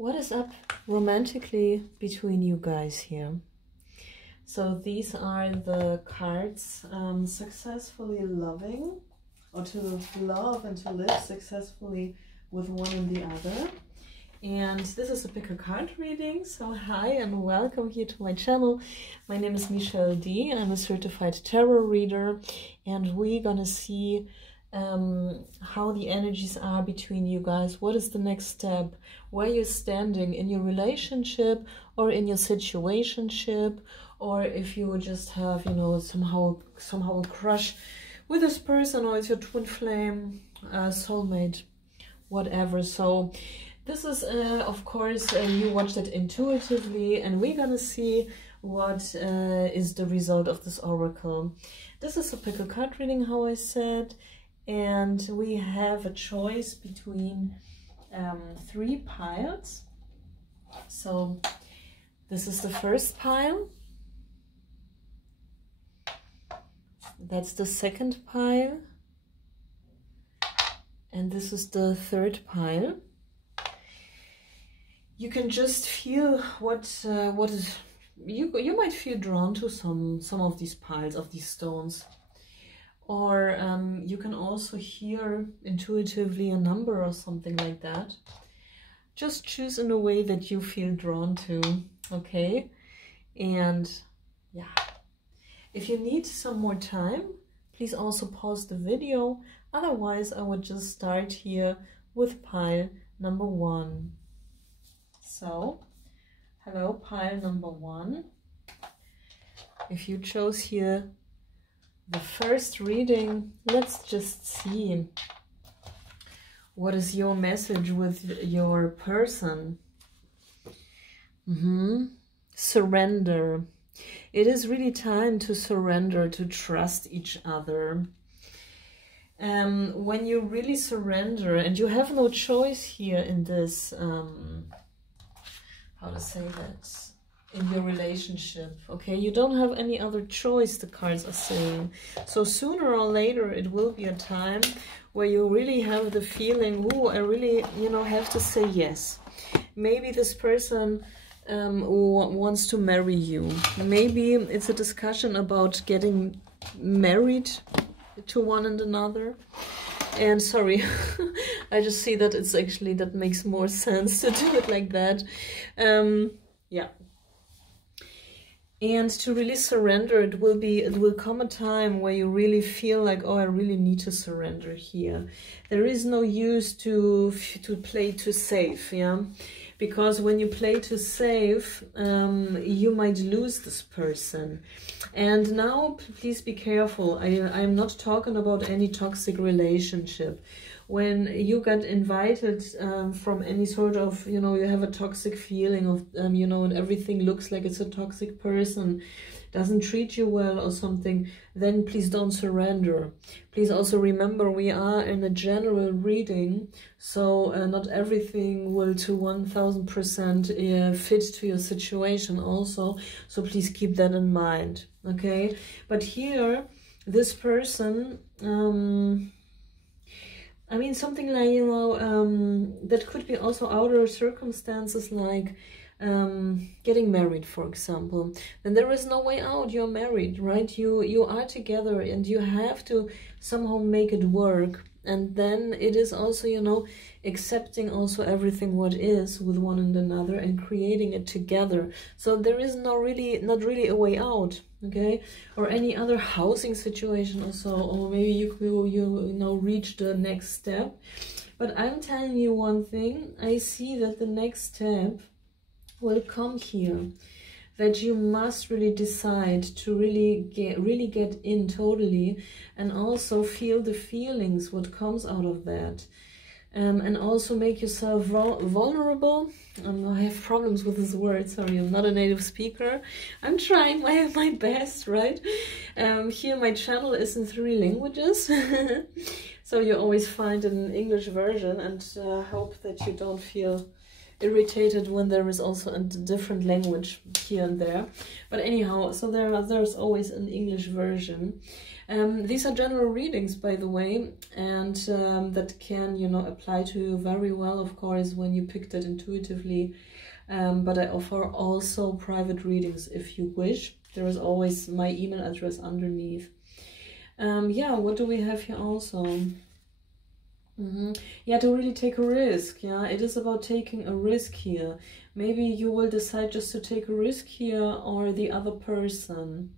What is up romantically between you guys here? So these are the cards, successfully loving, or to love and to live successfully with one and the other. And this is a pick a card reading. So hi and welcome here to my channel. My name is Michelle D. I'm a certified tarot reader, and we're gonna see how the energies are between you guys. What is the next step? Where you're standing in your relationship or in your situationship, or if you just have, you know, somehow a crush with this person, or it's your twin flame, soulmate, whatever. So this is of course you watched it intuitively, and we're gonna see what is the result of this oracle. This is a pick a card reading, how I said, and we have a choice between 3 piles. So this is the first pile, that's the second pile, and this is the third pile. You can just feel what is you might feel drawn to some of these piles of these stones, or you can also hear intuitively a number or something like that. Just choose in a way that you feel drawn to, okay? And yeah, if you need some more time, please also pause the video. Otherwise, I would just start here with pile number 1. So, hello, pile number 1. If you chose here the first reading, let's just see what is your message with your person. Surrender. It is really time to surrender, to trust each other. When you really surrender, and you have no choice here in this, how to say that, in your relationship, okay? You don't have any other choice, the cards are saying. So sooner or later it will be a time where you really have the feeling, oh, I really, you know, have to say yes. Maybe this person wants to marry you. Maybe it's a discussion about getting married to one and another. And sorry, I just see that it's actually, that makes more sense to do it like that. Yeah. And to really surrender, it will come a time where you really feel like, oh, I really need to surrender here. There is no use to play too safe, yeah? Because when you play too safe, you might lose this person. And now, please be careful. I'm not talking about any toxic relationship. When you get invited from any sort of, you know, you have a toxic feeling of, you know, and everything looks like it's a toxic person, doesn't treat you well or something, then please don't surrender. Please also remember, we are in a general reading, so not everything will to 1000% fit to your situation also. So please keep that in mind, okay? But here, this person, I mean, something like, you know, that could be also outer circumstances, like getting married, for example. Then there is no way out. You're married, right? You are together, and you have to somehow make it work. And then it is also, you know, accepting also everything what is with one and another and creating it together. So there is not really a way out, okay? Or any other housing situation also, or maybe you know, reach the next step. But I'm telling you one thing, I see that the next step will come here, that you must really decide to really get in totally, and also feel the feelings, what comes out of that. And also make yourself vulnerable. I have problems with this word, sorry, I'm not a native speaker. I'm trying my best, right? Here my channel is in 3 languages. So you always find an English version, and hope that you don't feel irritated when there is also a different language here and there. But anyhow, so there's always an English version. These are general readings, by the way, and that can, you know, apply to you very well, of course, when you pick that intuitively. But I offer also private readings if you wish. There is always my email address underneath. Yeah, what do we have here also? Yeah, to really take a risk. Yeah, it is about taking a risk here. Maybe you will decide just to take a risk here, or the other person.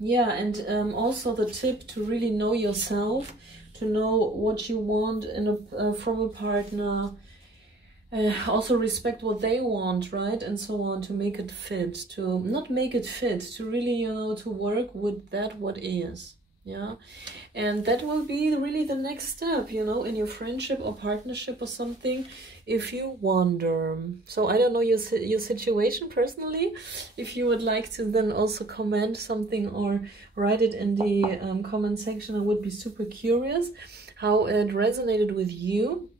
Yeah, and also the tip to really know yourself, to know what you want in a from a partner. Also respect what they want, right? And so on, to make it fit, to not make it fit, to really, you know, to work with that what is. Yeah, and that will be really the next step, you know, in your friendship or partnership or something, if you wonder. So I don't know your situation personally. If you would like to then also comment something or write it in the comment section, I would be super curious how it resonated with you.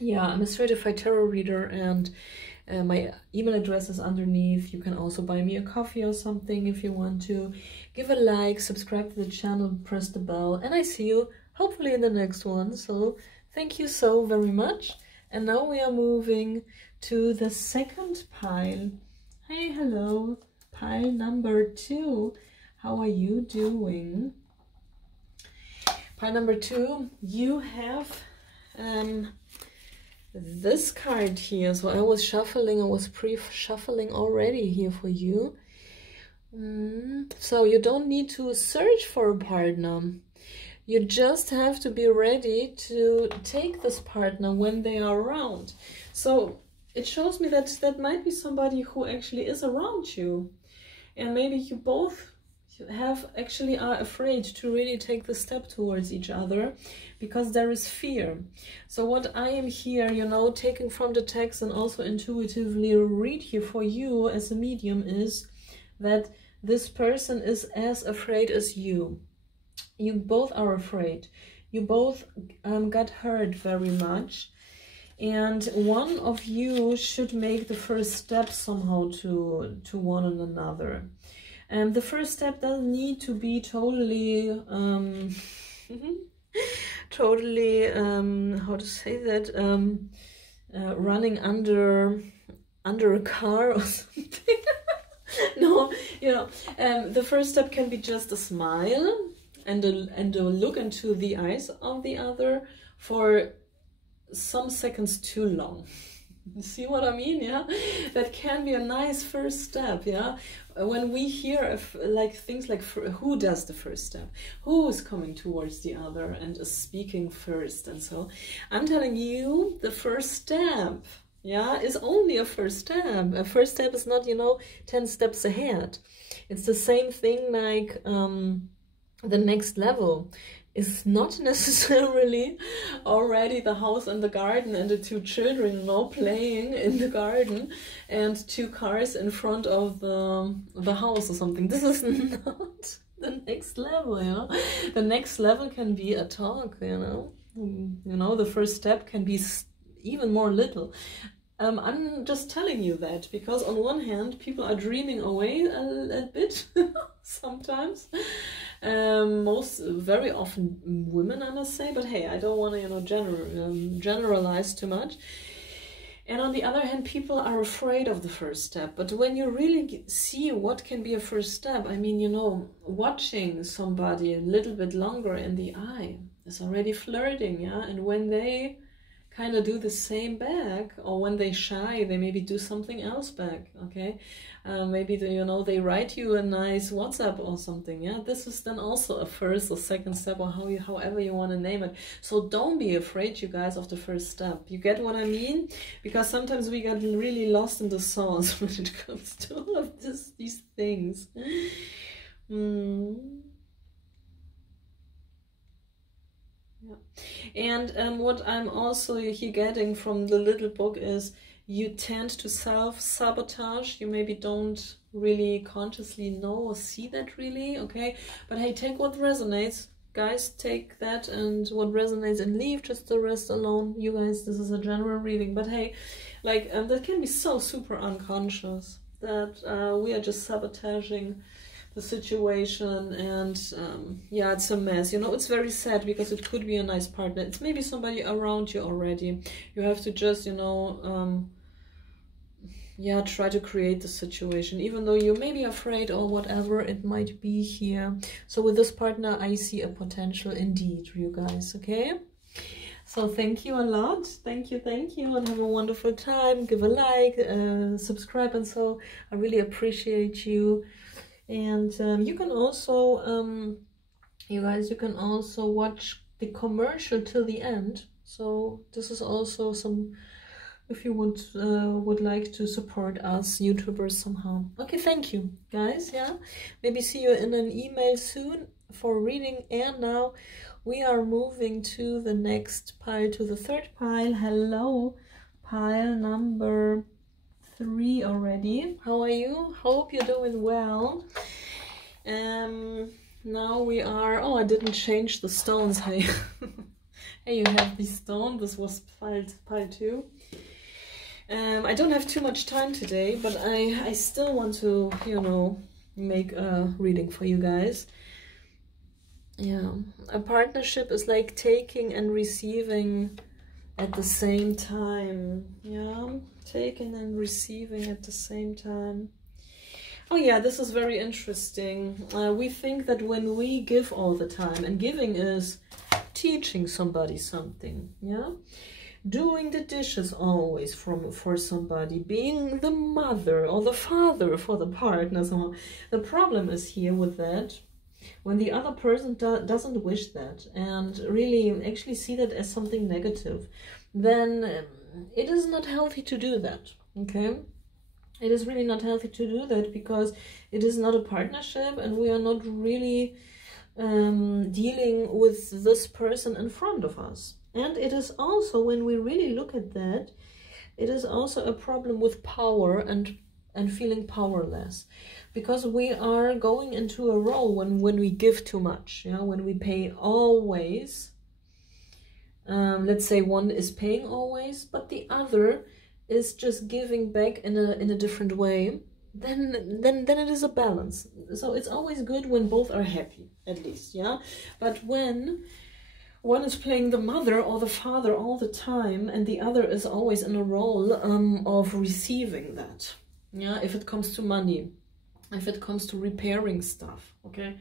Yeah, I'm a certified tarot reader, and my email address is underneath. You can also buy me a coffee or something if you want to. Give a like, subscribe to the channel, press the bell, and I see you hopefully in the next one. So thank you so very much. And now we are moving to the second pile. Hey, hello, pile number 2. How are you doing? Pile number 2, you have this card here. So I was shuffling, I was pre-shuffling already here for you. So you don't need to search for a partner. You just have to be ready to take this partner when they are around. So it shows me that that might be somebody who actually is around you. And maybe you both actually are afraid to really take the step towards each other because there is fear. So what I am here, you know, taking from the text and also intuitively read here for you as a medium is that this person is as afraid as you. You both are afraid. You both got hurt very much. And one of you should make the first step somehow to one another. And the first step doesn't need to be totally, how to say that, running under a car or something. No, you know, the first step can be just a smile and a look into the eyes of the other for some seconds too long. See what I mean? Yeah, that can be a nice first step. Yeah, when we hear like things like who does the first step, who is coming towards the other and is speaking first, and so I'm telling you, the first step, yeah, is only a first step. A first step is not, you know, 10 steps ahead. It's the same thing like the next level is not necessarily already the house and the garden and the 2 children, you know, playing in the garden and 2 cars in front of the house or something. This is not the next level, you know. The next level can be a talk, you know. You know, the first step can be even more little. I'm just telling you that because on one hand, people are dreaming away a bit sometimes. Very often women, I must say, but hey, I don't want to, you know, generalize too much. And on the other hand, people are afraid of the first step. But when you really see what can be a first step, I mean, you know, watching somebody a little bit longer in the eye is already flirting, yeah? And when they kind of do the same back, or when they shy, they maybe do something else back, okay? Maybe they, you know, they write you a nice WhatsApp or something, yeah? This is then also a first or second step, or however you want to name it. So don't be afraid, you guys, of the first step. You get what I mean? Because sometimes we get really lost in the sauce when it comes to all of these things. Yeah. And what I'm also here getting from the little book is you tend to self-sabotage. You maybe don't really consciously know or see that really, okay? But hey, take what resonates. Guys, take that and what resonates and leave just the rest alone. You guys, this is a general reading. But hey, like, that can be so super unconscious. that we are just sabotaging the situation, and yeah, it's a mess. You know, it's very sad because it could be a nice partner. It's maybe somebody around you already. You have to just, you know, yeah, try to create the situation, even though you may be afraid or whatever it might be here. So with this partner, I see a potential indeed, you guys, okay? So thank you a lot. Thank you, and have a wonderful time. Give a like, subscribe, and so I really appreciate you. And you can also, you guys, you can also watch the commercial till the end. So this is also some, if you would like to support us YouTubers somehow. Okay, thank you, guys. Yeah, maybe see you in an email soon for reading. And now we are moving to the next pile, to the third pile. Hello, pile number 3 already. How are you? Hope you're doing well. Now we are, oh, I didn't change the stones. Hey, hey, you have the stone. This was pile 2. I don't have too much time today, but I still want to, you know, make a reading for you guys. Yeah, a partnership is like taking and receiving at the same time. Yeah, taking and receiving at the same time. Oh yeah, this is very interesting. We think that when we give all the time, and giving is teaching somebody something, yeah? Doing the dishes always for somebody, being the mother or the father for the partner. So the problem is here with that, when the other person doesn't wish that and really actually see that as something negative, then it is not healthy to do that, okay? It is really not healthy to do that, because it is not a partnership and we are not really dealing with this person in front of us. And it is also, when we really look at that, it is also a problem with power and feeling powerless, because we are going into a role when we give too much, yeah, when we pay always. Let's say one is paying always, but the other is just giving back in a different way, then it is a balance. So it's always good when both are happy, at least, yeah. But when one is playing the mother or the father all the time and the other is always in a role of receiving that, yeah, if it comes to money, if it comes to repairing stuff, okay,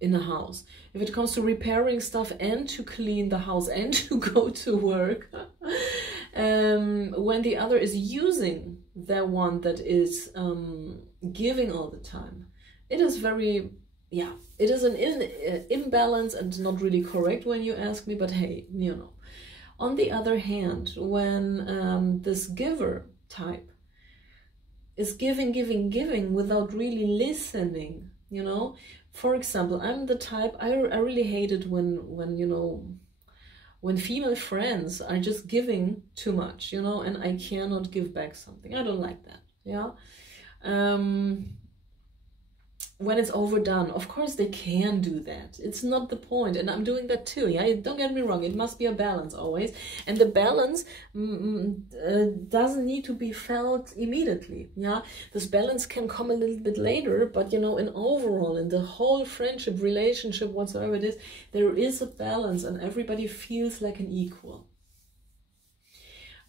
in a house, if it comes to repairing stuff and to clean the house and to go to work, when the other is using the one that is giving all the time, it is very, yeah, it is an imbalance and not really correct when you ask me, but hey, you know. On the other hand, when this giver type is giving without really listening, you know. For example, I'm the type, I really hate it when you know, when female friends are just giving too much, you know, and I cannot give back something. I don't like that, yeah. When it's overdone, of course they can do that. It's not the point, and I'm doing that too, yeah. Don't get me wrong, it must be a balance always, and the balance doesn't need to be felt immediately, yeah. This balance can come a little bit later, but you know, in overall, in the whole friendship, relationship, whatsoever it is, there is a balance and everybody feels like an equal.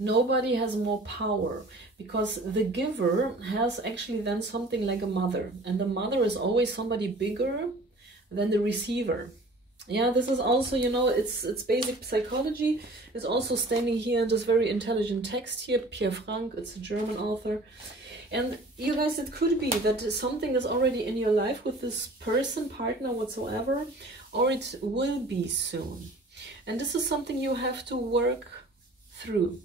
Nobody has more power, because the giver has actually then something like a mother, and the mother is always somebody bigger than the receiver. Yeah, this is also, you know, it's basic psychology. It's also standing here in this very intelligent text here, Pierre Frank, it's a German author. And you guys, it could be that something is already in your life with this person, partner, whatsoever, or it will be soon. And this is something you have to work through.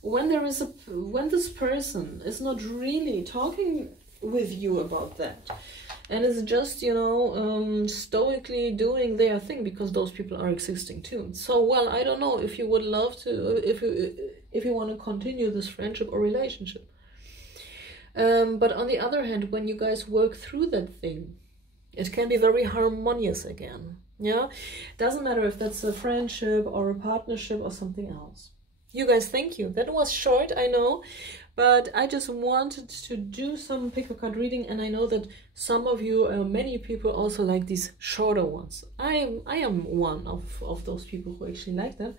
When this person is not really talking with you about that, and is just, you know, stoically doing their thing, because those people are existing too. So, well, I don't know if you would love to, if you want to continue this friendship or relationship. But on the other hand, when you guys work through that thing, it can be very harmonious again. Yeah, doesn't matter if that's a friendship or a partnership or something else. You guys, thank you. That was short, I know, but I just wanted to do some pick a card reading, and I know that some of you, many people also like these shorter ones. I am one of those people who actually like them.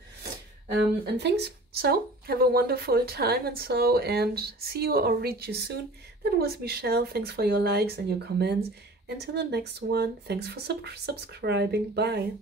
And thanks. So have a wonderful time and see you or read you soon. That was Michelle. Thanks for your likes and your comments. Until the next one, thanks for subscribing. Bye.